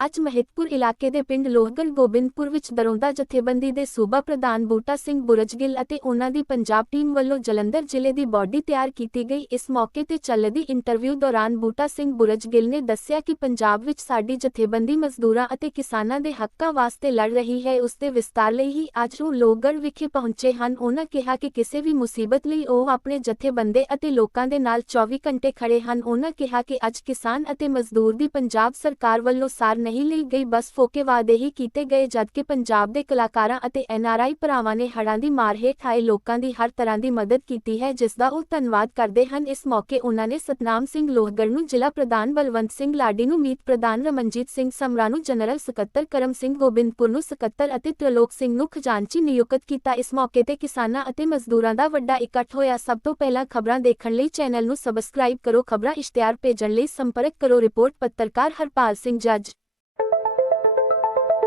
ਅੱਜ ਮਹਿਤਪੁਰ ਇਲਾਕੇ ਦੇ ਪਿੰਡ ਲੋਹਗੜ੍ਹ ਗੋਬਿੰਦਪੁਰ ਵਿੱਚ ਦਰੋਂਦਾ ਜਥੇਬੰਦੀ ਦੇ ਸੂਬਾ ਪ੍ਰਧਾਨ ਬੂਟਾ ਸਿੰਘ ਬੁਰਜਗਿੱਲ ਅਤੇ ਉਹਨਾਂ ਦੀ ਪੰਜਾਬ ਟੀਮ ਵੱਲੋਂ ਜਲੰਧਰ ਜ਼ਿਲ੍ਹੇ ਦੀ ਬਾਡੀ ਤਿਆਰ ਕੀਤੀ ਗਈ। ਇਸ ਮੌਕੇ ਤੇ ਚੱਲਦੀ ਇੰਟਰਵਿਊ ਦੌਰਾਨ ਬੂਟਾ ਸਿੰਘ ਬੁਰਜਗਿੱਲ ਨੇ ਦੱਸਿਆ ਕਿ ਪੰਜਾਬ ਵਿੱਚ ਸਾਡੀ ਜਥੇਬੰਦੀ ਮਜ਼ਦੂਰਾਂ ਅਤੇ ਕਿਸਾਨਾਂ ਦੇ ਹੱਕਾਂ ਵਾਸਤੇ ਲੜ ਰਹੀ ਹੈ। ਉਸ ਦੇ ਵਿਸਤਾਰ ਲਈ ਹੀ ਅੱਜ ਉਹ ਲੋਹਗੜ੍ਹ ਵਿਖੇ ਪਹੁੰਚੇ ਹਨ। ਉਹਨਾਂ ਕਿਹਾ ਕਿ ਕਿਸੇ ਵੀ ਮੁਸੀਬਤ ਲਈ ਉਹ ਆਪਣੇ ਜਥੇਬੰਦੇ ਅਤੇ ਲੋਕਾਂ ਦੇ ਨਾਲ 24 ਘੰਟੇ ਖੜੇ ਹਨ। ਉਹਨਾਂ ਕਿਹਾ ਕਿ ਅੱਜ ਕਿਸਾਨ ਅਤੇ ਮਜ਼ਦੂਰ ਦੀ ਪੰਜਾਬ ਸਰਕਾਰ ਵੱਲੋਂ ਸਾਰ ਨਹੀਂ ਲਈ ਗਈ। ਬਸ ਫੋਕੇ ਵਾਅਦੇ ਹੀ ਕੀਤੇ ਗਏ, ਜਦਕਿ ਪੰਜਾਬ ਦੇ ਕਲਾਕਾਰਾਂ ਅਤੇ ਐਨਆਰਆਈ ਭਰਾਵਾਂ ਨੇ ਹੜ੍ਹਾਂ ਦੀ ਮਾਰ ਹੇਠ ਆਏ ਲੋਕਾਂ ਦੀ ਹਰ ਤਰ੍ਹਾਂ ਦੀ ਮਦਦ ਕੀਤੀ ਹੈ, ਜਿਸ ਦਾ ਉਹ ਧੰਨਵਾਦ ਕਰਦੇ ਹਨ। ਇਸ ਮੌਕੇ ਉਹਨਾਂ ਨੇ ਸਤਨਾਮ ਸਿੰਘ ਲੋਹਗੜ੍ਹ ਨੂੰ ਜ਼ਿਲ੍ਹਾ ਪ੍ਰਧਾਨ ਬਲਵੰਤ ਸਿੰਘ ਲਾਡੀ ਨੂੰ ਮੀਤ ਪ੍ਰਧਾਨ ਰਮਨਜੀਤ ਸਿੰਘ ਸਮਰਾ ਨੂੰ ਜਨਰਲ ਸਕੱਤਰ ਕਰਮ ਸਿੰਘ ਗੋਬਿੰਦਪੁਰ ਨੂੰ ਸਕੱਤਰ ਅਤੇ ਤ੍ਰਿਲੋਕ ਸਿੰਘ ਨੂੰ ਖਜ਼ਾਨਚੀ ਨਿਯੁਕਤ ਕੀਤਾ। ਇਸ ਮੌਕੇ ਤੇ ਕਿਸਾਨਾਂ ਅਤੇ ਮਜ਼ਦੂਰਾਂ ਦਾ ਵੱਡਾ ਇਕੱਠ ਹੋਇਆ। ਸਭ ਤੋਂ ਪਹਿਲਾਂ ਖਬਰਾਂ ਦੇਖਣ ਲਈ ਚੈਨਲ ਨੂੰ ਸਬਸਕ੍ਰਾਈਬ ਕਰੋ, ਖਬਰਾਂ ਇਸ਼ਤਿਹਾਰ ਭੇਜਣ ਲਈ ਸੰਪਰਕ ਕਰੋ। ਰਿਪੋਰਟ ਪੱਤਰਕਾਰ ਹਰਪਾਲ ਸਿੰਘ ਜੱਜ।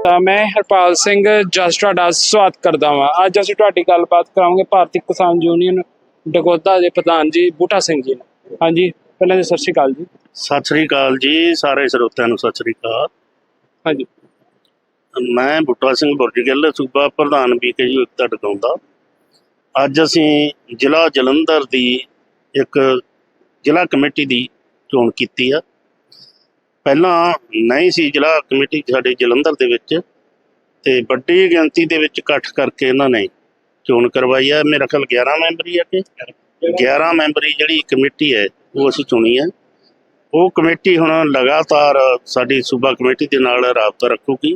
ਤਾਂ ਮੈਂ ਹਰਪਾਲ ਸਿੰਘ ਜਸ ਤੁਹਾਡਾ ਸਵਾਗਤ ਕਰਦਾ ਹਾਂ ਅੱਜ ਅਸੀਂ ਤੁਹਾਡੀ ਗੱਲਬਾਤ ਕਰਾਂਗੇ ਭਾਰਤੀ ਕਿਸਾਨ ਯੂਨੀਅਨ ਡਗੋਦਾ ਦੇ ਪ੍ਰਧਾਨ ਜੀ ਬੂਟਾ ਸਿੰਘ ਜੀ ਨਾਲ। ਹਾਂਜੀ ਪਹਿਲਾਂ ਜੀ ਸਤਿ ਸ਼੍ਰੀ ਅਕਾਲ ਜੀ। ਸਤਿ ਸ੍ਰੀ ਅਕਾਲ ਜੀ ਸਾਰੇ ਸਰੋਤਿਆਂ ਨੂੰ ਸਤਿ ਸ੍ਰੀ ਅਕਾਲ। ਹਾਂਜੀ। ਮੈਂ ਬੁੱਟਾ ਸਿੰਘ ਬੁਰਜਗਿੱਲ ਸੂਬਾ ਪ੍ਰਧਾਨ ਬੀਕੇਯੂ ਇਕਤਾ ਟਕਾਉਂਦਾ ਅੱਜ ਅਸੀਂ ਜ਼ਿਲ੍ਹਾ ਜਲੰਧਰ ਦੀ ਇੱਕ ਜ਼ਿਲ੍ਹਾ ਕਮੇਟੀ ਦੀ ਚੋਣ ਕੀਤੀ ਆ। ਪਹਿਲਾਂ ਨਹੀਂ ਸੀ ਜ਼ਿਲ੍ਹਾ ਕਮੇਟੀ ਸਾਡੇ ਜਲੰਧਰ ਦੇ ਵਿੱਚ ਤੇ ਵੱਡੀ ਗਿਣਤੀ ਦੇ ਵਿੱਚ ਇਕੱਠ ਕਰਕੇ ਇਹਨਾਂ ਨੇ ਚੋਣ ਕਰਵਾਈ ਆ। ਮੇਰਾ ਖਿਆਲ 11 ਮੈਂਬਰੀ ਆ ਕਿ? 11 ਮੈਂਬਰੀ ਜਿਹੜੀ ਕਮੇਟੀ ਹੈ, ਉਹ ਅਸੀਂ ਚੁਣੀ ਹੈ ਉਹ ਕਮੇਟੀ ਹੁਣ ਲਗਾਤਾਰ ਸਾਡੀ ਸੂਬਾ ਕਮੇਟੀ ਦੇ ਨਾਲ ਰਾਬਤਾ ਰੱਖੂਗੀ।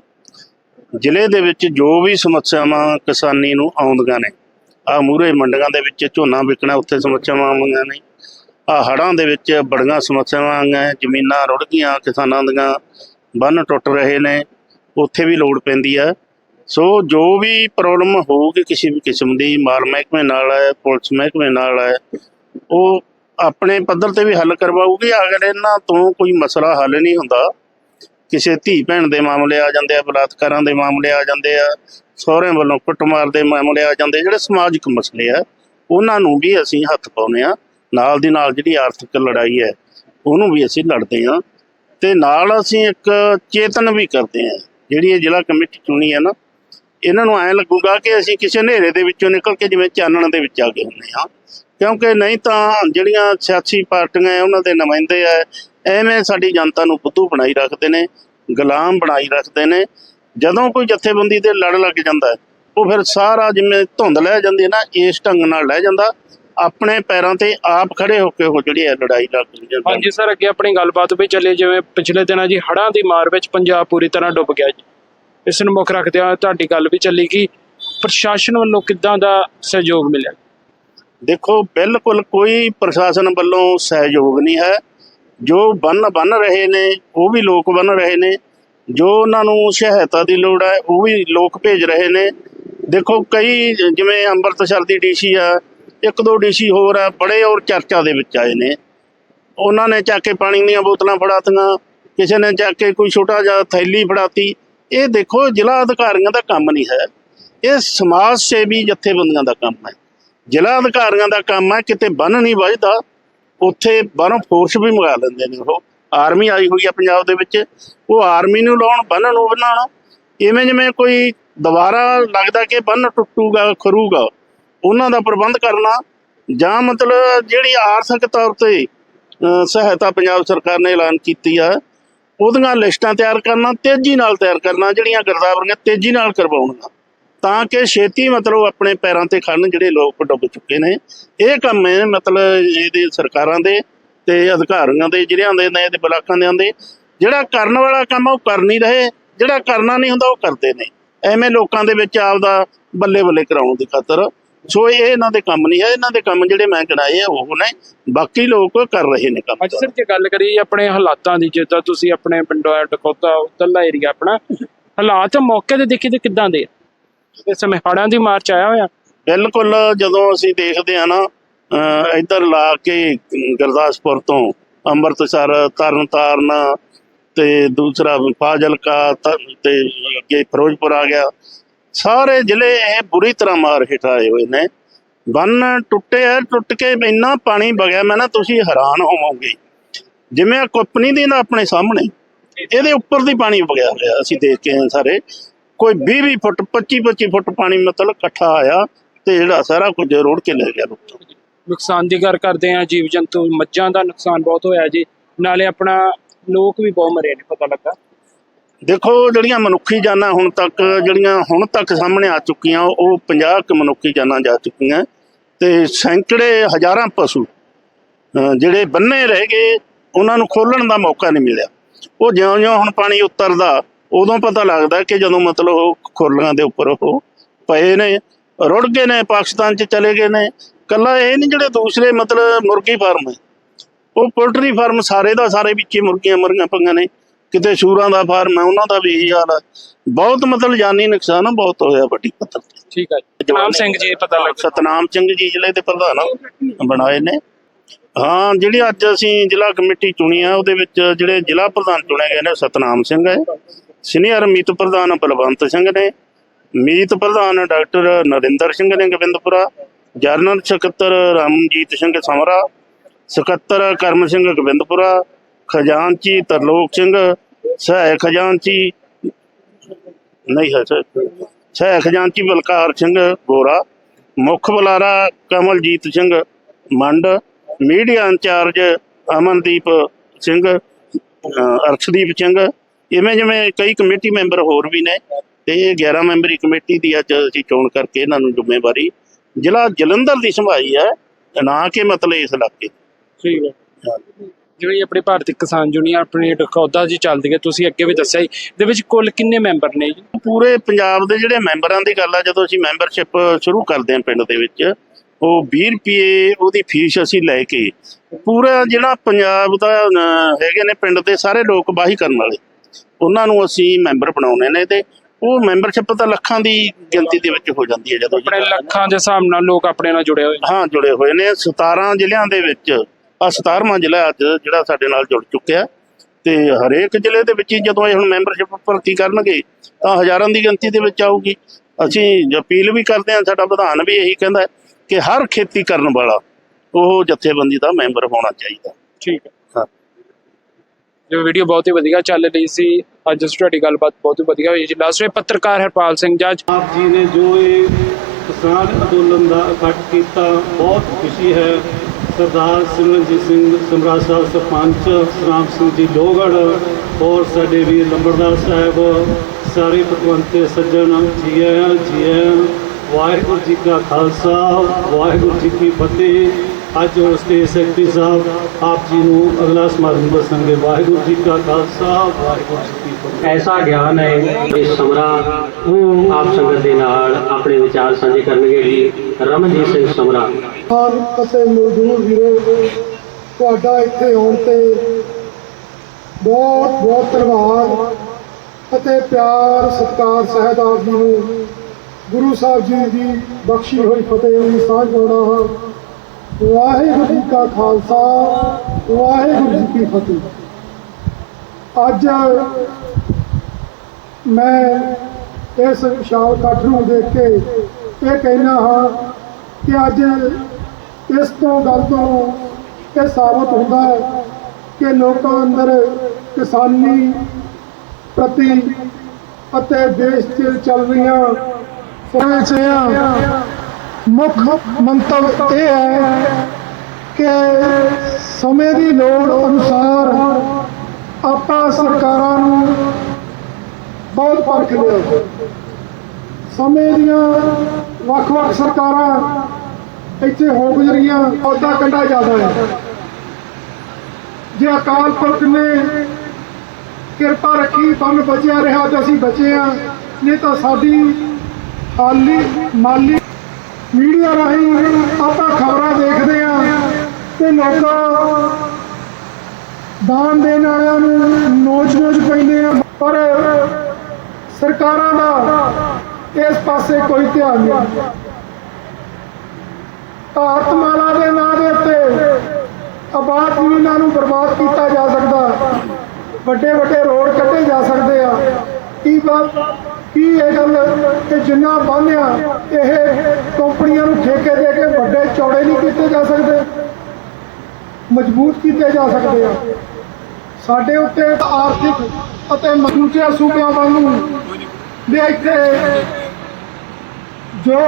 ਜ਼ਿਲ੍ਹੇ ਦੇ ਵਿੱਚ ਜੋ ਵੀ ਸਮੱਸਿਆਵਾਂ ਕਿਸਾਨੀ ਨੂੰ ਆਉਂਦੀਆਂ ਨੇ ਆ ਮੂਰੇ ਮੰਡੀਆਂ ਦੇ ਵਿੱਚ ਝੋਨਾ ਵਿਕਣਾ, ਉੱਥੇ ਸਮੱਸਿਆਵਾਂ ਆਉਂਦੀਆਂ ਨੇ। ਆ ਹੜ੍ਹਾਂ ਦੇ ਵਿੱਚ ਬੜੀਆਂ ਸਮੱਸਿਆਵਾਂ ਆਈਆਂ, ਜ਼ਮੀਨਾਂ ਰੁੜ ਗਈਆਂ, ਕਿਸਾਨਾਂ ਦੀਆਂ ਬੰਨ ਟੁੱਟ ਰਹੇ ਨੇ, ਉੱਥੇ ਵੀ ਲੋੜ ਪੈਂਦੀ ਆ। ਸੋ ਜੋ ਵੀ ਪ੍ਰੋਬਲਮ ਹੋਊਗੀ ਕਿਸੇ ਵੀ ਕਿਸਮ ਦੀ, ਮਾਲ ਮਹਿਕਮੇ ਨਾਲ ਹੈ, ਪੁਲਿਸ ਮਹਿਕਮੇ ਨਾਲ ਹੈ, ਉਹ ਆਪਣੇ ਪੱਧਰ ਤੇ ਵੀ ਹੱਲ ਕਰਵਾਊਗੀ, ਅਗਰ ਇਹਨਾਂ ਤੋਂ ਕੋਈ ਮਸਲਾ ਹੱਲ ਨਹੀਂ ਹੁੰਦਾ, ਕਿਸੇ ਧੀ ਭੈਣ ਦੇ ਮਾਮਲੇ ਆ ਜਾਂਦੇ ਆ, ਬਲਾਤਕਾਰਾਂ ਦੇ ਮਾਮਲੇ ਆ ਜਾਂਦੇ ਆ, ਸਹੁਰਿਆਂ ਵੱਲੋਂ ਕੁੱਟਮਾਰ ਦੇ ਮਾਮਲੇ ਆ ਜਾਂਦੇ ਜਿਹੜੇ ਸਮਾਜਿਕ ਮਸਲੇ ਆ, ਉਹਨਾਂ ਨੂੰ ਵੀ ਅਸੀਂ ਹੱਥ ਪਾਉਨੇ ਆ ਨਾਲ ਦੀ ਨਾਲ ਜਿਹੜੀ ਆਰਥਿਕ ਲੜਾਈ ਹੈ, ਉਹਨੂੰ ਵੀ ਅਸੀਂ ਲੜਦੇ ਹਾਂ ਤੇ ਨਾਲ ਅਸੀਂ ਇੱਕ ਚੇਤਨ ਵੀ ਕਰਦੇ ਹਾਂ। ਜਿਹੜੀ ਇਹ ਜ਼ਿਲ੍ਹਾ ਕਮੇਟੀ ਚੁਣੀ ਹੈ ਨਾ, ਇਹਨਾਂ ਨੂੰ ਐਂ ਲੱਗੂਗਾ ਕਿ ਅਸੀਂ ਕਿਸੇ ਹਨੇਰੇ ਦੇ ਵਿੱਚੋਂ ਨਿਕਲ ਕੇ ਜਿਵੇਂ ਚਾਨਣ ਦੇ ਵਿੱਚ ਆ ਗਏ ਹੁੰਦੇ ਹਾਂ। ਕਿਉਂਕਿ ਨਹੀਂ ਤਾਂ ਜਿਹੜੀਆਂ ਸਿਆਸੀ ਪਾਰਟੀਆਂ ਉਹਨਾਂ ਦੇ ਨੁਮਾਇੰਦੇ ਐ ਐਵੇਂ ਸਾਡੀ ਜਨਤਾ ਨੂੰ ਬੁੱਧੂ ਬਣਾਈ ਰੱਖਦੇ ਨੇ, ਗੁਲਾਮ ਬਣਾਈ ਰੱਖਦੇ ਨੇ। ਜਦੋਂ ਕੋਈ ਜਥੇਬੰਦੀ ਤੇ ਲੜ ਲੱਗ ਜਾਂਦਾ, ਉਹ ਫਿਰ ਸਾਰਾ ਜਿਵੇਂ ਧੁੰਦ ਲੈ ਜਾਂਦੀ ਹੈ ਨਾ, ਇਸ ਢੰਗ ਨਾਲ ਲੈ ਜਾਂਦਾ। ਆਪਣੇ ਪੈਰਾਂ ਤੇ ਆਪ ਖੜੇ ਹੋ ਕੇ ਉਹ ਜਿਹੜੀ ਹੈ ਲੜਾਈ ਲੜ ਜਾਂਦਾ ਹਾਂਜੀ ਸਰ ਅੱਗੇ ਆਪਣੀ ਗੱਲਬਾਤ ਵੀ ਚੱਲੇ ਜਿਵੇਂ ਪਿਛਲੇ ਦਿਨਾਂ ਜੀ ਹੜ੍ਹਾਂ ਦੀ ਮਾਰ ਵਿੱਚ ਪੰਜਾਬ ਪੂਰੀ ਤਰ੍ਹਾਂ ਡੁੱਬ ਗਿਆ ਜੀ। ਇਸ ਨੂੰ ਮੁੱਖ ਰੱਖਦਿਆਂ ਤੁਹਾਡੀ ਗੱਲ ਵੀ ਚੱਲੀ ਕਿ ਪ੍ਰਸ਼ਾਸਨ ਵੱਲੋਂ ਕਿੱਦਾਂ ਦਾ ਸਹਿਯੋਗ ਮਿਲਿਆ? ਦੇਖੋ ਬਿਲਕੁਲ ਕੋਈ ਪ੍ਰਸ਼ਾਸਨ ਵੱਲੋਂ ਸਹਿਯੋਗ ਨਹੀਂ ਹੈ। ਜੋ ਬੰਨ ਬੰਨ ਰਹੇ ਨੇ ਉਹ ਵੀ ਲੋਕ ਬੰਨ ਰਹੇ ਨੇ। ਜੋ ਉਹਨਾਂ ਨੂੰ ਸਹਾਇਤਾ ਦੀ ਲੋੜ ਹੈ ਉਹ ਵੀ ਲੋਕ ਭੇਜ ਰਹੇ ਨੇ। ਦੇਖੋ ਕਈ ਜਿਵੇਂ ਅੰਮ੍ਰਿਤਸਰ ਦੀ ਡੀਸੀ ਆ ਇੱਕ ਦੋ ਡੀਸੀ ਹੋਰ ਆ, ਬੜੇ ਔਰ ਚਰਚਾ ਦੇ ਵਿੱਚ ਆਏ ਨੇ। ਉਹਨਾਂ ਨੇ ਚੱਕ ਕੇ ਪਾਣੀ ਦੀਆਂ ਬੋਤਲਾਂ ਫੜਾਤੀਆਂ, ਕਿਸੇ ਨੇ ਚੱਕ ਕੇ ਕੋਈ ਛੋਟਾ ਜਿਹਾ ਥੈਲੀ ਫੜਾਤੀ। ਇਹ ਦੇਖੋ, ਜ਼ਿਲ੍ਹਾ ਅਧਿਕਾਰੀਆਂ ਦਾ ਕੰਮ ਨਹੀਂ ਹੈ। ਇਹ ਸਮਾਜ ਸੇਵੀ ਜਥੇਬੰਦੀਆਂ ਦਾ ਕੰਮ ਹੈ। ਜ਼ਿਲ੍ਹਾ ਅਧਿਕਾਰੀਆਂ ਦਾ ਕੰਮ ਹੈ, ਕਿਤੇ ਬੰਨ ਨਹੀਂ ਵੱਜਦਾ। ਉੱਥੇ ਬਾਹਰੋਂ ਫੋਰਸ ਵੀ ਮੰਗਾ ਲੈਂਦੇ ਨੇ ਉਹ। ਆਰਮੀ ਆਈ ਹੋਈ ਆ ਪੰਜਾਬ ਦੇ ਵਿੱਚ। ਉਹ ਆਰਮੀ ਨੂੰ ਲਾਉਣ, ਬੰਨ ਨੂੰ ਬਣਾਉਣ। ਇਵੇਂ ਜਿਵੇਂ ਕੋਈ ਦੁਬਾਰਾ ਲੱਗਦਾ ਕਿ ਬੰਨ ਟੁੱਟੂਗਾ, ਖਰੂਗਾ ਉਹਨਾਂ ਦਾ ਪ੍ਰਬੰਧ ਕਰਨਾ ਜਾਂ ਮਤਲਬ ਜਿਹੜੀ ਆਰਥਿਕ ਤੌਰ ਤੇ ਸਹਾਇਤਾ ਪੰਜਾਬ ਸਰਕਾਰ ਨੇ ਐਲਾਨ ਕੀਤੀ ਆ, ਉਹਦੀਆਂ ਲਿਸਟਾਂ ਤਿਆਰ ਕਰਨਾ, ਤੇਜ਼ੀ ਨਾਲ ਤਿਆਰ ਕਰਨਾ, ਜਿਹੜੀਆਂ ਗਰਦਾਵਰੀਆਂ ਤੇਜ਼ੀ ਨਾਲ ਕਰਵਾਉਣੀਆਂ ਤਾਂ ਕਿ ਛੇਤੀ ਮਤਲਬ ਆਪਣੇ ਪੈਰਾਂ ਤੇ ਖੜਨ ਜਿਹੜੇ ਲੋਕ ਡੁੱਬ ਚੁੱਕੇ ਨੇ। ਇਹ ਕੰਮ ਹੈ ਮਤਲਬ ਇਹਦੇ ਸਰਕਾਰਾਂ ਦੇ ਤੇ ਅਧਿਕਾਰੀਆਂ ਦੇ ਜ਼ਿਲ੍ਹਿਆਂ ਦੇ ਨੇ ਤੇ ਬਲਾਕਾਂ ਦੇ ਦੇ ਜਿਹੜਾ ਕਰਨ ਵਾਲਾ ਕੰਮ ਆ, ਉਹ ਕਰ ਨਹੀਂ ਰਹੇ। ਜਿਹੜਾ ਕਰਨਾ ਨਹੀਂ ਹੁੰਦਾ, ਉਹ ਕਰਦੇ ਨੇ। ਐਵੇਂ ਲੋਕਾਂ ਦੇ ਵਿੱਚ ਆਪਦਾ ਬੱਲੇ ਬੱਲੇ ਕਰਾਉਣ ਦੀ ਖਾਤਰ ਸੋ ਇਹ ਇਹਨਾਂ ਦੇ ਕੰਮ ਨਹੀਂ ਹੈ ਇਹਨਾਂ ਦੇ ਕੰਮ ਜਿਹੜੇ ਮੈਂ ਗਿਣਾਏ ਆ ਉਹ ਨੇ ਬਾਕੀ ਲੋਕ ਕਰ ਰਹੇ ਨੇ ਕੰਮ ਅੱਜ ਸਰ ਜੇ ਗੱਲ ਕਰੀਏ ਆਪਣੇ ਹਾਲਾਤਾਂ ਦੀ ਜਿੱਦਾਂ ਤੁਸੀਂ ਆਪਣੇ ਪਿੰਡੋਂ ਟਕੋਤਾ ਉਤਲਾ ਏਰੀਆ ਆਪਣਾ ਹਾਲਾਤ ਮੌਕੇ ਤੇ ਦੇਖੀ ਤੇ ਕਿੱਦਾਂ ਦੇ ਆ? ਇਸ ਸਮੇਂ ਹੜ੍ਹਾਂ ਦੀ ਮਾਰ ਚ ਆਇਆ ਹੋਇਆ। ਬਿਲਕੁਲ ਜਦੋਂ ਅਸੀਂ ਦੇਖਦੇ ਹਾਂ ਨਾ ਇੱਧਰ ਲਾ ਕੇ ਗੁਰਦਾਸਪੁਰ ਤੋਂ ਅੰਮ੍ਰਿਤਸਰ ਤਰਨਤਾਰਨ ਤੇ ਦੂਸਰਾ ਫਾਜ਼ਿਲਕਾ ਤੇ ਅੱਗੇ ਫਿਰੋਜ਼ਪੁਰ ਆ ਗਿਆ। ਸਾਰੇ ਜ਼ਿਲ੍ਹੇ ਇਹ ਬੁਰੀ ਤਰ੍ਹਾਂ ਮਾਰ ਹੇਠ ਆਏ ਹੋਏ ਨੇ। ਬੰਨ ਟੁੱਟੇ ਆ, ਟੁੱਟ ਕੇ ਇੰਨਾ ਪਾਣੀ ਵਗਿਆ, ਮੈਂ ਨਾ ਤੁਸੀਂ ਹੈਰਾਨ ਹੋਵੋਗੇ। ਜਿਵੇਂ ਆਹ ਕੁਪਨੀ ਦੀ ਨਾ ਆਪਣੇ ਸਾਹਮਣੇ, ਇਹਦੇ ਉੱਪਰ ਦੀ ਪਾਣੀ ਵਗਿਆ ਹੋਇਆ ਅਸੀਂ ਦੇਖ ਕੇ ਆਏ ਸਾਰੇ। ਕੋਈ 20 20 ਫੁੱਟ 25 25 ਫੁੱਟ ਪਾਣੀ ਮਤਲਬ ਇਕੱਠਾ ਆਇਆ ਤੇ ਜਿਹੜਾ ਸਾਰਾ ਕੁਝ ਰੋੜ ਕੇ ਲੈ ਗਿਆ ਲੋਕਾਂ ਨੁਕਸਾਨ ਦੀ ਗੱਲ ਕਰਦੇ ਆ ਜੀਵ ਜੰਤੂ ਮੱਝਾਂ ਦਾ ਨੁਕਸਾਨ ਬਹੁਤ ਹੋਇਆ ਜੀ। ਨਾਲੇ ਆਪਣਾ ਲੋਕ ਵੀ ਬਹੁਤ ਮਰੇ ਨੇ, ਪਤਾ ਲੱਗਾ। ਦੇਖੋ, ਜਿਹੜੀਆਂ ਮਨੁੱਖੀ ਜਾਨਾਂ ਹੁਣ ਤੱਕ, ਜਿਹੜੀਆਂ ਹੁਣ ਤੱਕ ਸਾਹਮਣੇ ਆ ਚੁੱਕੀਆਂ, ਉਹ 50 ਕੁ ਮਨੁੱਖੀ ਜਾਨਾਂ ਜਾ ਚੁੱਕੀਆਂ ਤੇ ਸੈਂਕੜੇ ਹਜ਼ਾਰਾਂ ਪਸ਼ੂ ਜਿਹੜੇ ਬੰਨੇ ਰਹਿ ਗਏ, ਉਹਨਾਂ ਨੂੰ ਖੋਲਣ ਦਾ ਮੌਕਾ ਨਹੀਂ ਮਿਲਿਆ। ਉਹ ਜਿਉਂ-ਜਿਉਂ ਹੁਣ ਪਾਣੀ ਉਤਰਦਾ, ਉਦੋਂ ਪਤਾ ਲੱਗਦਾ ਕਿ ਜਦੋਂ ਮਤਲਬ ਉਹ ਖੁਰਲੀਆਂ ਦੇ ਉੱਪਰ ਉਹ ਪਏ ਨੇ, ਰੁੜ ਗਏ ਨੇ, ਪਾਕਿਸਤਾਨ 'ਚ ਚਲੇ ਗਏ ਨੇ। ਕੱਲਾ ਇਹ ਨਹੀਂ ਜਿਹੜੇ ਦੂਸਰੇ ਮਤਲਬ ਮੁਰਗੀ ਫਾਰਮ ਹੈ। ਉਹ ਪੋਲਟਰੀ ਫਾਰਮ ਸਾਰੇ ਦਾ ਸਾਰੇ ਵਿੱਚੇ ਮੁਰਗੀਆਂ ਮਰੀਆਂ ਪਈਆਂ ਨੇ। ਕਿਤੇ ਸੂਰਾਂ ਦਾ ਫਾਰਮ ਹੈ ਉਹਨਾਂ ਦਾ ਵੀ ਇਹੀ ਹਾਲ ਹੈ। ਬਹੁਤ ਮਤਲਬ ਜਾਨੀ ਨੁਕਸਾਨ ਬਹੁਤ ਹੋਇਆ ਵੱਡੀ ਪੱਧਰ ਤੇ। ਠੀਕ ਹੈ ਜੀ। ਨਾਮ ਸਿੰਘ ਜੀ ਪਤਾ ਲੱਗਾ ਸਤਨਾਮ ਸਿੰਘ ਜੀ ਜ਼ਿਲ੍ਹੇ ਦੇ ਪ੍ਰਧਾਨ ਬਣਾਏ ਨੇ। ਹਾਂ ਜਿਹੜੀ ਅੱਜ ਅਸੀਂ ਜ਼ਿਲ੍ਹਾ ਕਮੇਟੀ ਚੁਣੀ ਆ ਉਹਦੇ ਵਿੱਚ ਜਿਹੜੇ ਜ਼ਿਲ੍ਹਾ ਪ੍ਰਧਾਨ ਚੁਣੇ ਗਏ ਨੇ ਸਤਨਾਮ ਸਿੰਘ ਹੈ। ਸੀਨੀਅਰ ਮੀਤ ਪ੍ਰਧਾਨ ਬਲਵੰਤ ਸਿੰਘ ਨੇ। ਮੀਤ ਪ੍ਰਧਾਨ ਡਾਕਟਰ ਨਰਿੰਦਰ ਸਿੰਘ ਨੇ ਗੋਬਿੰਦਪੁਰਾ। ਜਰਨਲ ਸਕੱਤਰ ਰਾਮਜੀਤ ਸਿੰਘ ਸਮਰਾ। ਸਕੱਤਰ ਕਰਮ ਸਿੰਘ ਗੋਬਿੰਦਪੁਰਾ। ਖਜ਼ਾਨਚੀ ਤਰਲੋਕ ਸਿੰਘ। ਸਹਾਇਕ ਖਜ਼ਾਨਚੀ ਨਹੀਂ ਹੈ ਸਰ ਸਹਾਇਕ ਖਜ਼ਾਨਚੀ ਬਲਕਾਰ ਸਿੰਘ ਗੋਰਾ ਮੁੱਖ ਬੁਲਾਰਾ ਕਮਲਜੀਤ ਸਿੰਘ ਮੰਡ ਮੀਡੀਆ ਇੰਚਾਰਜ ਅਮਨਦੀਪ ਸਿੰਘ ਅਰਸ਼ਦੀਪ ਸਿੰਘ ਇਵੇਂ ਜਿਵੇਂ ਕਈ ਕਮੇਟੀ ਮੈਂਬਰ ਹੋਰ ਵੀ ਨੇ ਤੇ ਇਹ 11 ਮੈਂਬਰੀ ਕਮੇਟੀ ਦੀ ਅੱਜ ਅਸੀਂ ਚੋਣ ਕਰਕੇ ਇਹਨਾਂ ਨੂੰ ਜ਼ਿੰਮੇਵਾਰੀ ਜ਼ਿਲ੍ਹਾ ਜਲੰਧਰ ਦੀ ਸੰਭਾਈ ਹੈ ਨਾ ਕਿ ਮਤਲਬ ਇਸ ਇਲਾਕੇ ਠੀਕ ਹੈ। ਜਿਹੜੀ ਆਪਣੀ ਭਾਰਤੀ ਕਿਸਾਨ ਯੂਨੀਅਨ ਆਪਣੀ ਡਕੌਦਾ ਜੀ ਚੱਲਦੀ ਹੈ ਤੁਸੀਂ ਅੱਗੇ ਵੀ ਦੱਸਿਆ ਇਹਦੇ ਵਿੱਚ ਕੁੱਲ ਕਿੰਨੇ ਮੈਂਬਰ ਨੇ ਜੀ? ਪੂਰੇ ਪੰਜਾਬ ਦੇ ਜਿਹੜੇ ਮੈਂਬਰਾਂ ਦੀ ਗੱਲ ਆ ਜਦੋਂ ਅਸੀਂ ਮੈਂਬਰਸ਼ਿਪ ਸ਼ੁਰੂ ਕਰਦੇ ਹਾਂ ਪਿੰਡ ਦੇ ਵਿੱਚ ਉਹ 20 ਰੁਪਏ ਉਹਦੀ ਫੀਸ ਅਸੀਂ ਲੈ ਕੇ ਪੂਰਾ ਜਿਹੜਾ ਪੰਜਾਬ ਦਾ ਹੈਗੇ ਨੇ ਪਿੰਡ ਦੇ ਸਾਰੇ ਲੋਕ ਬਾਹੀ ਕਰਨ ਵਾਲੇ। ਉਹਨਾਂ ਨੂੰ ਅਸੀਂ ਮੈਂਬਰ ਬਣਾਉਣੇ ਨੇ ਤੇ ਉਹ ਮੈਂਬਰਸ਼ਿਪ ਤਾਂ ਲੱਖਾਂ ਦੀ ਗਿਣਤੀ ਦੇ ਵਿੱਚ ਹੋ ਜਾਂਦੀ ਹੈ ਜਦੋਂ ਆਪਣੇ ਲੱਖਾਂ ਦੇ ਹਿਸਾਬ ਨਾਲ ਲੋਕ ਆਪਣੇ ਨਾਲ ਜੁੜੇ ਹੋਏ ਹਾਂ ਜੁੜੇ ਹੋਏ ਨੇ। 17 ਜ਼ਿਲ੍ਹਿਆਂ ਦੇ ਵਿੱਚ ਆ 17ਵਾਂ ਜ਼ਿਲ੍ਹਾ ਅੱਜ ਜਿਹੜਾ ਸਾਡੇ ਨਾਲ ਜੁੜ ਚੁੱਕਿਆ ਤੇ ਹਰੇਕ ਜ਼ਿਲ੍ਹੇ ਦੇ ਵਿੱਚ ਜਦੋਂ ਇਹ ਹੁਣ ਮੈਂਬਰਸ਼ਿਪ ਭਰਤੀ ਕਰਨਗੇ ਤਾਂ ਹਜ਼ਾਰਾਂ ਦੀ ਗਿਣਤੀ ਦੇ ਵਿੱਚ ਆਊਗੀ। ਅਸੀਂ ਅਪੀਲ ਵੀ ਕਰਦੇ ਹਾਂ ਸਾਡਾ ਵਿਧਾਨ ਵੀ ਇਹੀ ਕਹਿੰਦਾ ਹੈ ਕਿ ਹਰ ਖੇਤੀ ਕਰਨ ਵਾਲਾ ਉਹ ਜਥੇਬੰਦੀ ਦਾ ਮੈਂਬਰ ਹੋਣਾ ਚਾਹੀਦਾ। ਠੀਕ ਹੈ। ਹਾਂ। ਜੋ ਵੀਡੀਓ ਬਹੁਤ ਹੀ ਵਧੀਆ ਚੱਲ ਰਹੀ ਸੀ। ਅੱਜ ਤੁਹਾਡੀ ਗੱਲਬਾਤ ਬਹੁਤ ਹੀ ਵਧੀਆ ਹੋਈ ਜੀ। ਲਾਸਟ ਵਿੱਚ ਪੱਤਰਕਾਰ ਹਰਪਾਲ ਸਿੰਘ ਜੱਜ। ਆਪ ਜੀ ਨੇ ਜੋ ਇਹ ਕਿਸਾਨ ਅੰਦੋਲਨ ਦਾ ਇਕੱਠ ਕੀਤਾ। ਬਹੁਤ ਖੁਸ਼ੀ ਹੈ। ਸਰਦਾਰ ਸਿਮਰਨਜੀਤ ਸਿੰਘ ਸਮਰਾ ਸਾਹਿਬ ਸਰਪੰਚ ਸਰਾਮ ਸਿੰਘ ਜੀ ਲੋਹਗੜ੍ਹ ਔਰ ਸਾਡੇ ਵੀਰ ਲੰਬੜਦਾਰ ਸਾਹਿਬ, ਸਾਰੇ ਪਤਵੰਤੇ ਸੱਜਣ ਜੀ ਆਇਆਂ ਜੀ ਆਇਆਂ ਵਾਹਿਗੁਰੂ ਜੀ ਕਾ ਖਾਲਸਾ, ਵਾਹਿਗੁਰੂ ਜੀ ਕੀ ਫਤਿਹ। ਅੱਜ ਉਸ ਦੇ ਸੈਕਟਰੀ ਸਾਹਿਬ, ਆਪ ਜੀ ਨੂੰ ਅਗਲਾ ਸਮਾਗਮ ਦੱਸਣਗੇ। ਵਾਹਿਗੁਰੂ ਜੀ ਕਾ ਖਾਲਸਾ, ਵਾਹਿਗੁਰੂ ਜੀ ਐਸਾ ਗਿਆਨ ਹੈ ਇਹ ਸਮਰਾ ਆਪ ਸੰਗਤ ਦੇ ਨਾਲ ਆਪਣੇ ਵਿਚਾਰ ਸਾਂਝੇ ਕਰਨਗੇ ਜੀ ਰਮਨਜੀਤ ਸਿੰਘ ਸਮਰਾ ਕਿਸਾਨ ਅਤੇ ਮਜ਼ਦੂਰ ਵੀਰੋ ਤੁਹਾਡਾ ਇੱਥੇ ਆਉਣ ਤੇ ਬਹੁਤ ਬਹੁਤ ਧੰਨਵਾਦ ਅਤੇ ਪਿਆਰ ਸਤਿਕਾਰ ਸਹਿਤ ਆਪ ਜੀ ਨੂੰ ਗੁਰੂ ਸਾਹਿਬ ਜੀ ਦੀ ਬਖਸ਼ੀ ਹੋਈ ਫਤਿਹ ਦੀ ਸਾਂਝ ਪਾਉਣਾ ਹਾਂ ਵਾਹਿਗੁਰੂ ਜੀ ਕਾ ਖਾਲਸਾ ਵਾਹਿਗੁਰੂ ਜੀ ਕੀ ਫਤਿਹ ਅੱਜ ਮੈਂ ਇਸ ਵਿਸ਼ਾਲ ਇਕੱਠ ਨੂੰ ਦੇਖ ਕੇ ਇਹ ਕਹਿਣਾ ਹਾਂ ਕਿ ਅੱਜ ਇਸ ਤੋਂ ਗੱਲ ਤੋਂ ਇਹ ਸਾਬਤ ਹੁੰਦਾ ਹੈ ਕਿ ਲੋਕਾਂ ਅੰਦਰ ਕਿਸਾਨੀ ਪ੍ਰਤੀ ਅਤੇ ਦੇਸ਼ 'ਚ ਚੱਲ ਰਹੀਆਂ ਸਮੱਸਿਆਵਾਂ ਮੁੱਖ ਮੰਤਵ ਇਹ ਹੈ ਕਿ ਸਮੇਂ ਦੀ ਲੋੜ ਅਨੁਸਾਰ ਆਪਾਂ ਸਰਕਾਰਾਂ ਨੂੰ ਬਹੁਤ ਪਰਖ ਲਿਆ ਸਮੇਂ ਦੀਆਂ ਵੱਖ-ਵੱਖ ਸਰਕਾਰਾਂ ਇੱਥੇ ਹੋ ਗੁਜ਼ਰੀਆਂ ਉਹਦਾ ਕੰਡਾ ਜ਼ਿਆਦਾ ਹੈ। ਜੇ ਅਕਾਲ ਪੁਰਖ ਨੇ ਕਿਰਪਾ ਰੱਖੀ, ਬੰਨ ਬਚਿਆ ਰਿਹਾ ਤੇ ਅਸੀਂ ਬਚੇ ਆ ਨਹੀਂ ਤਾਂ ਸਾਡੀ ਹਾਲੀ ਮਾਲੀ ਮੀਡੀਆ ਰਾਹੀਂ ਆਪਾਂ ਖਬਰਾਂ ਦੇਖਦੇ ਆ ਤੇ ਲੋਕਾਂ ਦਾਨ ਦੇਣ ਵਾਲਿਆਂ ਨੂੰ ਨੋਚ-ਨੋਚ ਪੈਂਦੇ ਆ ਪਰ ਸਰਕਾਰਾਂ ਦਾ ਇਸ ਪਾਸੇ ਕੋਈ ਧਿਆਨ ਨਹੀਂ। ਭਾਰਤਮਾਲਾ ਦੇ ਨਾਂ ਦੇ ਉੱਤੇ ਆਬਾਦ ਜ਼ਮੀਨਾਂ ਨੂੰ ਬਰਬਾਦ ਕੀਤਾ ਜਾ ਸਕਦਾ ਵੱਡੇ ਵੱਡੇ ਰੋਡ ਕੱਢੇ ਜਾ ਸਕਦੇ ਆ। ਕੀ ਗੱਲ ਕੀ ਇਹ ਗੱਲ ਕਿ ਜਿੰਨਾ ਬੰਨਿਆ, ਇਹ ਕੰਪਨੀਆਂ ਨੂੰ ਠੇਕੇ ਦੇ ਕੇ ਵੱਡੇ ਚੌੜੇ ਨਹੀਂ ਕੀਤੇ ਜਾ ਸਕਦੇ? ਮਜ਼ਬੂਤ ਕੀਤੇ ਜਾ ਸਕਦੇ ਆ। ਸਾਡੇ ਉੱਤੇ ਆਰਥਿਕ ਅਤੇ ਮਜੂਚੇ ਸੂਬਿਆਂ ਵਾਂਗੂ ਦੇ ਇੱਥੇ ਜੋ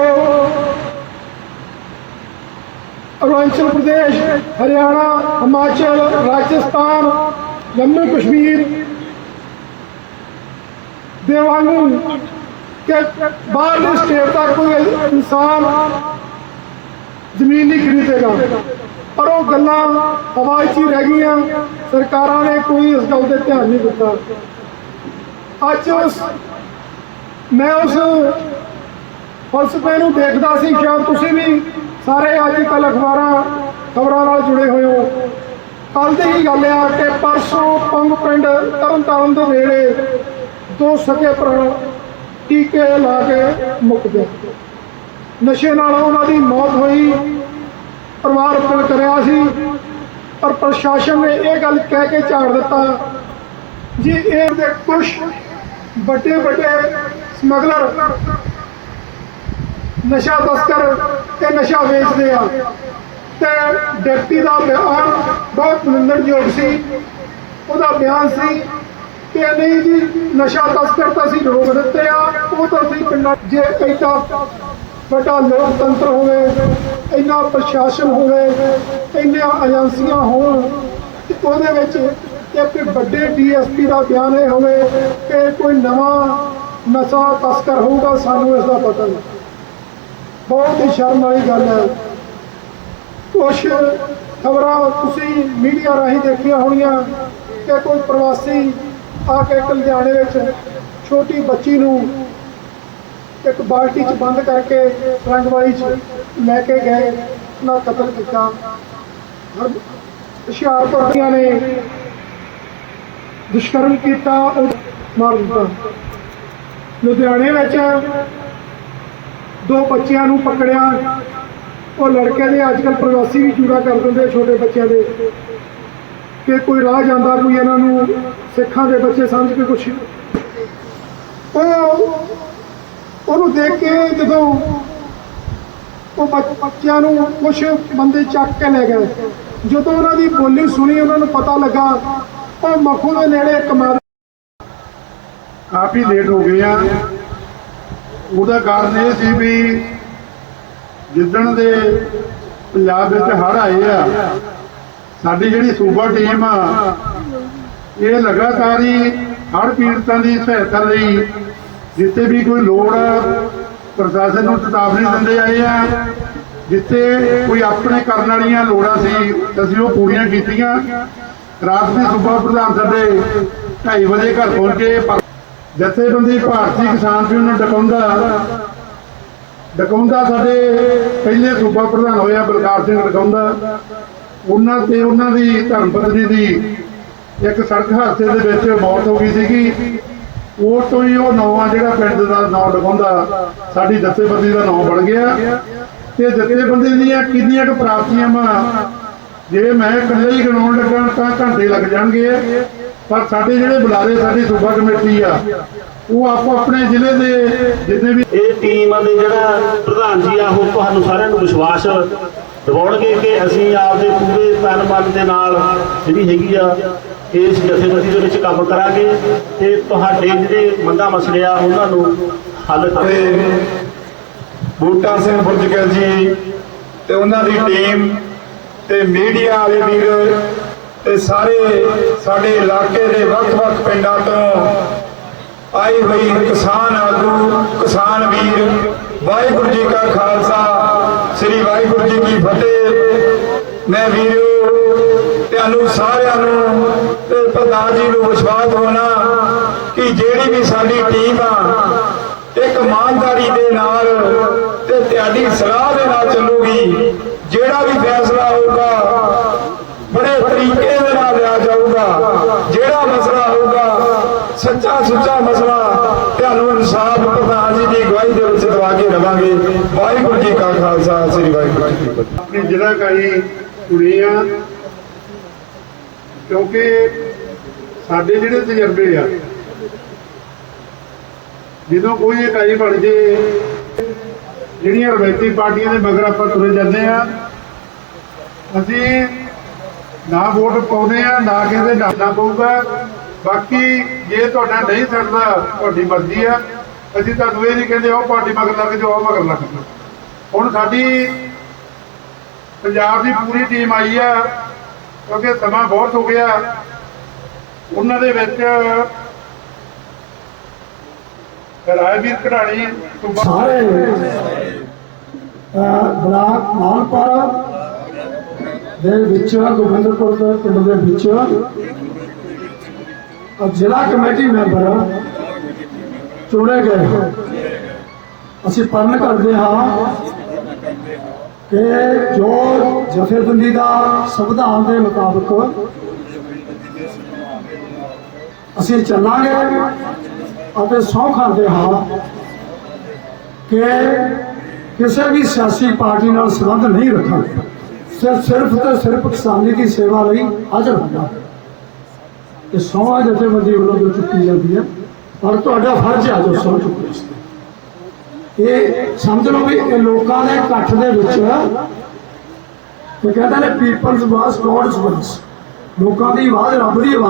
ਅਰੁਣਾਚਲ ਪ੍ਰਦੇਸ਼, ਹਰਿਆਣਾ, ਹਿਮਾਚਲ, ਰਾਜਸਥਾਨ, ਜੰਮੂ ਕਸ਼ਮੀਰ ਦੇ ਵਾਂਗੂ ਕਿ ਬਾਹਰਲੇ ਸਟੇਟ ਦਾ ਕੋਈ ਇਨਸਾਨ ਜ਼ਮੀਨ ਨਹੀਂ ਖਰੀਦੇਗਾ। ਪਰ ਉਹ ਗੱਲਾਂ ਹਵਾ 'ਚ ਹੀ ਰਹਿ ਗਈਆਂ। ਸਰਕਾਰਾਂ ਨੇ ਕੋਈ ਇਸ ਗੱਲ ਤੇ ਧਿਆਨ ਨਹੀਂ ਦਿੱਤਾ। ਅੱਜ ਉਸ ਮੈਂ ਉਸ ਫਲਸਫੇ ਨੂੰ ਦੇਖਦਾ ਸੀ ਸ਼ਾਇਦ ਤੁਸੀਂ ਵੀ ਸਾਰੇ ਅੱਜ ਕੱਲ੍ਹ ਅਖਬਾਰਾਂ, ਖਬਰਾਂ ਨਾਲ ਜੁੜੇ ਹੋਏ ਹੋ। ਕੱਲ ਦੀ ਹੀ ਗੱਲ ਆ ਕਿ ਪਰਸੋਂ ਪੰਗ ਪਿੰਡ ਤਰਨਤਾਰਨ ਦੇ ਨੇੜੇ ਦੋ ਸਕੇ ਪ੍ਰਾਣ ਟੀਕੇ ਲਾ ਕੇ ਮੁੱਕ ਗਏ। ਨਸ਼ੇ ਨਾਲ ਉਹਨਾਂ ਦੀ ਮੌਤ ਹੋਈ, ਪਰਿਵਾਰ ਅਪੀਲ ਕਰਿਆ ਸੀ, ਪਰ ਪ੍ਰਸ਼ਾਸਨ ਨੇ ਇਹ ਗੱਲ ਕਹਿ ਕੇ ਝਾੜ ਦਿੱਤਾ, ਜੀ ਇਹ ਦੇ ਕੁਝ ਵੱਡੇ ਵੱਡੇ ਸਮਗਲਰ, ਨਸ਼ਾ ਤਸਕਰ ਤੇ ਨਸ਼ਾ ਵੇਚਦੇ ਆ। ਤੇ ਡਿਪਟੀ ਦਾ ਬਿਆਨ ਬਹੁਤ ਨਿੰਦਣਯੋਗ ਸੀ। ਉਹਦਾ ਬਿਆਨ ਸੀ ਕਿ ਨਹੀਂ ਜੀ, ਨਸ਼ਾ ਤਸਕਰ ਤਾਂ ਅਸੀਂ ਰੋਕ ਦਿੱਤੇ ਆ, ਉਹ ਤਾਂ ਅਸੀਂ ਪਿੰਡਾਂ ਜੇ ਐਡਾ ਵੱਡਾ ਲੋਕਤੰਤਰ ਹੋਵੇ ਇੰਨਾ ਪ੍ਰਸ਼ਾਸਨ ਹੋਵੇ ਇੰਨੀਆਂ ਏਜੰਸੀਆਂ ਹੋਣ, ਤੇ ਉਹਦੇ ਵਿੱਚ ਇੱਕ ਵੱਡੇ ਡੀਐਸਪੀ ਦਾ ਬਿਆਨ ਇਹ ਹੋਵੇ ਕਿ ਕੋਈ ਨਵਾਂ ਨਸ਼ਾ ਤਸਕਰ ਹੋਊਗਾ, ਸਾਨੂੰ ਇਸ ਦਾ ਪਤਾ ਨਹੀਂ। ਬਹੁਤ ਹੀ ਸ਼ਰਮ ਵਾਲੀ ਗੱਲ ਹੈ। ਕੁਛ ਖਬਰਾਂ ਤੁਸੀਂ ਮੀਡੀਆ ਰਾਹੀਂ ਦੇਖੀਆਂ ਹੋਣੀਆਂ ਕਿ ਕੋਈ ਪ੍ਰਵਾਸੀ ਆ ਕੇ ਇੱਕ ਲੁਧਿਆਣੇ ਵਿੱਚ ਛੋਟੀ ਬੱਚੀ ਨੂੰ ਇੱਕ ਬਾਲਟੀ 'ਚ ਬੰਦ ਕਰਕੇ ਰੰਗਵਾਈ 'ਚ ਲੈ ਕੇ ਗਏ ਨਾ ਕਤਲ ਕੀਤਾ। ਹਰ- ਹੁਸ਼ਿਆਰਪੁਰ ਦੀਆਂ ਨੇ ਦੁਸ਼ਕਰਮ ਕੀਤਾ, ਉਹ ਮਾਰ ਦਿੱਤਾ। ਲੁਧਿਆਣੇ ਵਿੱਚ ਦੋ ਬੱਚਿਆਂ ਨੂੰ ਪਕੜਿਆ। ਉਹ ਲੜਕੇ ਦੇ ਅੱਜ ਕੱਲ ਪ੍ਰਵਾਸੀ ਵੀ ਚੂੜਾ ਕਰ ਦਿੰਦੇ ਛੋਟੇ ਬੱਚਿਆਂ ਦੇ। ਕਿ ਕੋਈ ਰਾਹ ਜਾਂਦਾ, ਕੋਈ ਇਹਨਾਂ ਨੂੰ ਸਿੱਖਾਂ ਦੇ ਬੱਚੇ ਸਮਝ ਕੇ ਕੁਛ। ਉਹ ਉਹਨੂੰ ਦੇਖ ਕੇ ਜਦੋਂ ਉਹ ਬੱਚਿਆਂ ਨੂੰ ਕੁਝ ਬੰਦੇ ਚੱਕ ਕੇ ਲੈ ਗਏ। ਜਦੋਂ ਉਹਨਾਂ ਦੀ ਬੋਲੀ ਸੁਣੀ, ਉਹਨਾਂ ਨੂੰ ਪਤਾ ਲੱਗਾ, ਉਹ ਮੱਖੂ ਦੇ ਨੇੜੇ ਇੱਕ ਮਾਰ ਕਾਫੀ ਲੇਟ ਹੋ ਗਏ ਆ। ਉਹਦਾ ਕਾਰਨ ਇਹ ਸੀ ਵੀ ਜਿੱਦਣ ਦੇ ਪੰਜਾਬ ਵਿੱਚ ਹੜ੍ਹ ਆਏ ਆ, ਸਾਡੀ ਜਿਹੜੀ ਸੂਬਾ ਟੀਮ ਆ, ਇਹ ਲਗਾਤਾਰ ਹੀ ਹੜ੍ਹ ਪੀੜਤਾਂ ਦੀ ਸਹਾਇਤਾ ਲਈ ਜਿੱਥੇ ਵੀ ਕੋਈ ਲੋੜ ਪ੍ਰਸ਼ਾਸਨ ਨੂੰ ਚੇਤਾਵਨੀ ਦਿੰਦੇ ਆਏ ਆ। ਜਿੱਥੇ ਕੋਈ ਆਪਣੇ ਕਰਨ ਵਾਲੀਆਂ ਲੋੜਾਂ ਸੀ, ਅਸੀਂ ਉਹ ਪੂਰੀਆਂ ਕੀਤੀਆਂ। ਰਾਤ ਦੇ ਸੂਬਾ ਪ੍ਰਧਾਨ ਸਾਡੇ 2:30 ਵਜੇ ਘਰ ਪਹੁੰਚੇ, ਪਰ ਜਥੇਬੰਦੀ ਭਾਰਤੀ ਕਿਸਾਨ ਯੂਨੀਅਨ ਡਕਾਉਂਦਾ ਡਕਾਉਂਦਾ ਸਾਡੇ ਪਹਿਲੇ ਸੂਬਾ ਪ੍ਰਧਾਨ ਹੋਇਆ ਬਲਕਾਰ ਸਿੰਘ ਡਕਾਉਂਦਾ ਉਹਨਾਂ ਤੇ ਉਹਨਾਂ ਦੀ ਧਰਮ ਪਤਨੀ ਦੀ ਇੱਕ ਸੜਕ ਹਾਦਸੇ ਦੇ ਵਿੱਚ ਮੌਤ ਹੋ ਗਈ ਸੀਗੀ। ਉਹ ਤੋਂ ਹੀ ਉਹ ਨਾਂ ਜਿਹੜਾ ਪਿੰਡ ਦਾ ਨਾਂ ਡਕਾਉਂਦਾ ਸਾਡੀ ਜਥੇਬੰਦੀ ਦਾ ਨਾਂ ਬਣ ਗਿਆ। ਤੇ ਜਥੇਬੰਦੀ ਦੀਆਂ ਕਿੰਨੀਆਂ ਕੁ ਪ੍ਰਾਪਤੀਆਂ ਵਾ, ਜੇ ਮੈਂ ਇਕੱਲੇ ਹੀ ਗਣਾਉਣ ਲੱਗਾ ਤਾਂ ਘੰਟੇ ਲੱਗ ਜਾਣਗੇ। ਪਰ ਸਾਡੇ ਜਿਹੜੇ ਬੁਲਾਰੇ ਸਾਡੀ ਸੂਬਾ ਕਮੇਟੀ ਆ ਉਹ ਆਪੋ ਆਪਣੇ ਜ਼ਿਲ੍ਹੇ ਦੇ ਜਿੰਨੇ ਵੀ ਇਹ ਟੀਮ ਦੇ ਜਿਹੜਾ ਪ੍ਰਧਾਨ ਜੀ ਆ ਉਹ ਤੁਹਾਨੂੰ ਸਾਰਿਆਂ ਨੂੰ ਵਿਸ਼ਵਾਸ ਦਿਵਾਉਣਗੇ ਕਿ ਅਸੀਂ ਆਪਦੇ ਪੂਰੇ ਤਨ ਮਨ ਦੇ ਨਾਲ ਜਿਹੜੀ ਹੈਗੀ ਆ ਇਸ ਜਥੇਬੰਦੀ ਦੇ ਵਿੱਚ ਕੰਮ ਕਰਾਂਗੇ ਤੇ ਤੁਹਾਡੇ ਜਿਹੜੇ ਮੰਗਾ ਮਸਲੇ ਆ ਉਹਨਾਂ ਨੂੰ ਹੱਲ ਕਰਾਂਗੇ। ਬੂਟਾ ਸਿੰਘ ਬੁਰਜਗਲ ਜੀ ਤੇ ਉਹਨਾਂ ਦੀ ਟੀਮ ਤੇ ਮੀਡੀਆ ਵਾਲੇ ਵੀਰ ਤੇ ਸਾਰੇ ਸਾਡੇ ਇਲਾਕੇ ਦੇ ਵੱਖ-ਵੱਖ ਪਿੰਡਾਂ ਤੋਂ ਆਈ ਹੋਈ ਕਿਸਾਨ ਆਗੂ, ਕਿਸਾਨ ਵੀਰ, ਵਾਹਿਗੁਰੂ ਜੀ ਕਾ ਖਾਲਸਾ, ਸ੍ਰੀ ਵਾਹਿਗੁਰੂ ਜੀ ਕੀ ਫਤਿਹ। ਮੈਂ ਵੀਰੋ, ਤੁਹਾਨੂੰ ਸਾਰਿਆਂ ਨੂੰ ਤੇ ਪ੍ਰਧਾਨ ਜੀ ਨੂੰ ਵਿਸ਼ਵਾਸ ਹੋਣਾ ਕਿ ਜਿਹੜੀ ਵੀ ਸਾਡੀ ਟੀਮ ਆ ਇੱਕ ਇਮਾਨਦਾਰੀ ਦੇ ਨਾਲ ਤੇ ਤੁਹਾਡੀ ਸਲਾਹ ਦੇ ਨਾਲ ਚੱਲੂਗੀ ਜਿਹੜਾ ਵੀ ਫੈਸਲਾ ਹੋਊਗਾ ਬੜੇ ਤਰੀਕੇ ਦੇ ਨਾਲ ਲਿਆ ਜਾਊਗਾ ਜਿਹੜਾ ਮਸਲਾ ਹੋਊਗਾ ਸੱਚਾ ਸੁੱਚਾ ਮਸਲਾ ਤੁਹਾਨੂੰ ਇਨਸਾਫ ਪ੍ਰਧਾਨ ਜੀ ਦੀ ਅਗਵਾਈ ਦੇ ਵਿੱਚ ਦਵਾ ਕੇ ਰਵਾਂਗੇ ਵਾਹਿਗੁਰੂ ਜੀ ਕਾ ਖਾਲਸਾ ਸ੍ਰੀ ਵਾਹਿਗੁਰੂ ਜੀ ਕੀ ਫਤਿਹ ਆਪਣੀ ਜ਼ਿਲ੍ਹਾ ਕਾਈ ਆ। ਕਿਉਂਕਿ ਸਾਡੇ ਜਿਹੜੇ ਤਜਰਬੇ ਆ ਜਦੋਂ ਕੋਈ ਇਕਾਈ ਬਣ ਜੇ, ਜਿਹੜੀਆਂ ਰਵਾਇਤੀ ਪਾਰਟੀਆਂ ਦੇ ਮਗਰ ਆਪਾਂ ਤੁਰੇ ਜਾਂਦੇ ਆ, ਅਸੀਂ ਨਾ ਵੋਟ ਪਾਉਂਦੇ ਆ, ਨਾ ਕਹਿੰਦੇ ਜਾਣਾ ਪਊਗਾ। ਬਾਕੀ ਜੇ ਤੁਹਾਡਾ ਨਹੀਂ ਸਰਦਾ ਤੁਹਾਡੀ ਮਰਜ਼ੀ ਆ। ਅਸੀਂ ਤੁਹਾਨੂੰ ਇਹ ਨਹੀਂ ਕਹਿੰਦੇ ਉਹ ਪਾਰਟੀ ਮਗਰ ਲੱਗ ਜਾਓ, ਉਹ ਮਗਰ ਲੱਗ ਜਾਓ। ਹੁਣ ਸਾਡੀ ਪੰਜਾਬ ਦੀ ਪੂਰੀ ਟੀਮ ਆਈ ਹੈ, ਕਿਉਂਕਿ ਸਮਾਂ ਬਹੁਤ ਹੋ ਗਿਆ। ਉਹਨਾਂ ਦੇ ਵਿੱਚ ਰਾਜਵੀਰ ਕਢਾਣੀ ਸਾਰੇ ਬਲਾਕ ਮਾਨਪੁਰ ਦੇ ਵਿੱਚ, ਗੋਬਿੰਦਪੁਰ ਦੇ ਪਿੰਡ ਦੇ ਵਿੱਚ ਜ਼ਿਲ੍ਹਾ ਕਮੇਟੀ ਮੈਂਬਰ ਚੁਣੇ ਗਏ। ਅਸੀਂ ਪਰਨ ਕਰਦੇ ਹਾਂ। ਕਿ ਜੋ ਜਥੇਬੰਦੀ ਦਾ ਸੰਵਿਧਾਨ ਦੇ ਮੁਤਾਬਕ ਅਸੀਂ ਚੱਲਾਂਗੇ ਅਤੇ ਸਹੁੰ ਖਾਂਦੇ ਹਾਂ ਕਿ ਕਿਸੇ ਵੀ ਸਿਆਸੀ ਪਾਰਟੀ ਨਾਲ ਸੰਬੰਧ ਨਹੀਂ ਰੱਖਾਂਗੇ। ਸਿਰਫ ਸਿਰਫ ਤੇ ਸਿਰਫ ਕਿਸਾਨੀ ਦੀ ਸੇਵਾ ਲਈ ਹਾਜ਼ਰ ਹੋਣਾ ਇਹ ਸੌਂ ਜਥੇਬੰਦੀ ਵੱਲੋਂ ਜੋ ਚੁੱਕੀ ਜਾਂਦੀ ਹੈ, ਪਰ ਤੁਹਾਡਾ ਫਰਜ਼ ਹੈ ਜੋ ਸਹੁੰ ਚੁੱਕੋ। ਇਸ ਇਹ ਸਮਝ ਲਓ ਵੀ ਲੋਕਾਂ ਦੇ ਇਕੱਠ ਦੇ ਵਿੱਚ ਇਹ ਕਹਿੰਦੇ ਨੇ ਪੀਪਲਸ ਵਾਸ ਗੋਡਸ ਵਾਸ ਲੋਕਾਂ ਦੀ ਆਵਾਜ਼ ਰੱਬ ਦੀ ਆਵਾਜ਼।